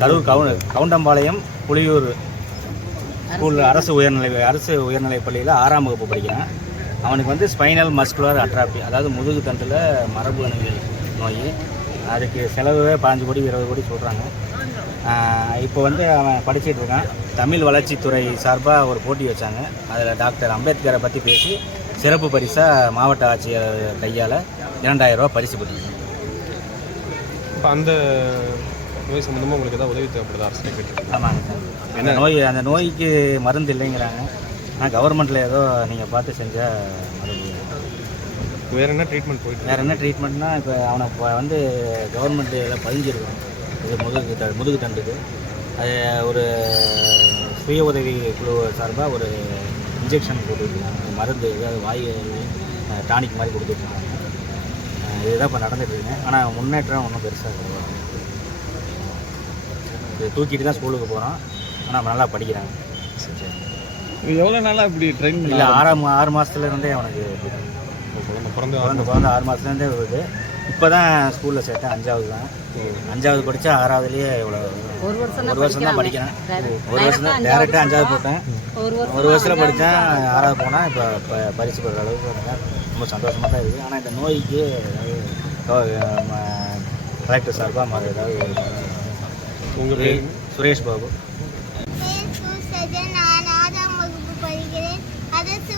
கரூர் கவு கவுண்டம்பாளையம் புளியூர் ஸ்கூலில் அரசு உயர்நிலை அரசு உயர்நிலைப் பள்ளியில் ஆறாம் வகுப்பு படிக்கிறான். அவனுக்கு வந்து ஸ்பைனல் மஸ்குலர் அட்ராபி அதாவது முதுகு தண்டில் மரபு அணுவியல் நோய். அதுக்கு செலவு பாஞ்சு கோடி இருபது கோடி சொல்கிறாங்க இப்போ வந்து அவன் படிச்சிட்டு இருக்கான். தமிழ் வளர்ச்சித்துறை சார்பாக ஒரு போட்டி வச்சாங்க. அதில் டாக்டர் அம்பேத்கரை பற்றி பேசி சிறப்பு பரிசாக மாவட்ட ஆட்சியர் கையால் இரண்டாயிரம் ரூபா பரிசு பெற்றிருக்காங்க இப்போ அந்த நோய் சம்மந்தமாக உங்களுக்கு ஏதாவது உதவி தேவைப்படுதா? அரசு கேட்டு ஆமாங்க சார். அந்த நோய் அந்த நோய்க்கு மருந்து இல்லைங்கிறாங்க. ஆனால் கவர்மெண்ட்டில் ஏதோ நீங்கள் பார்த்து செஞ்சால் மருந்து வேறு என்ன ட்ரீட்மெண்ட் போயிட்டு வேறு என்ன ட்ரீட்மெண்ட்னா இப்போ அவனை இப்போ வந்து கவர்மெண்ட்டில் பதிஞ்சிருக்கோம். இது முதுகு த முதுகு தண்டுக்கு. அது ஒரு சுய உதவி குழு சார்பாக ஒரு இன்ஜெக்ஷன் போட்டுருக்காங்க மருந்து ஏதாவது வாய் டானிக் மாதிரி கொடுத்துட்ருக்காங்க இதுதான் இப்போ நடந்துட்டுருங்க ஆனால் முன்னேற்றம் ஒன்றும் பெருசாக கிடையாது இது தூக்கிட்டு தான் ஸ்கூலுக்கு போகிறோம் ஆனால் நல்லா படிக்கிறாங்க. எவ்வளோ நாளாக இப்படி ட்ரெயின் இல்லை ஆறாம் ஆறு மாதத்துல இருந்தே அவனுக்கு பிறந்த குழந்த குழந்த ஆறு மாதத்துலேருந்தே வருது. இப்போ தான் ஸ்கூலில் சேர்த்தேன் அஞ்சாவது தான். அஞ்சாவது படித்தா ஆறாவதுலேயே இவ்வளோ ஒரு வருஷம் ஒரு வருஷம் தான் படிக்கிறேன். ஒரு வருஷம் தான் டேரெக்டாக அஞ்சாவது போட்டேன். ஒரு வருஷத்தில் படித்தேன் ஆறாவது போனால் இப்போ பரிசு பெற அளவுக்கு. ரொம்ப சந்தோஷமாக தான் இருக்குது ஆனால் இந்த நோய்க்கு கலெக்டர் சார்பாக மாதிரி ஏதாவது உங்கள் பேர்? சுரேஷ் பாபு. படிக்கிறேன். அரசு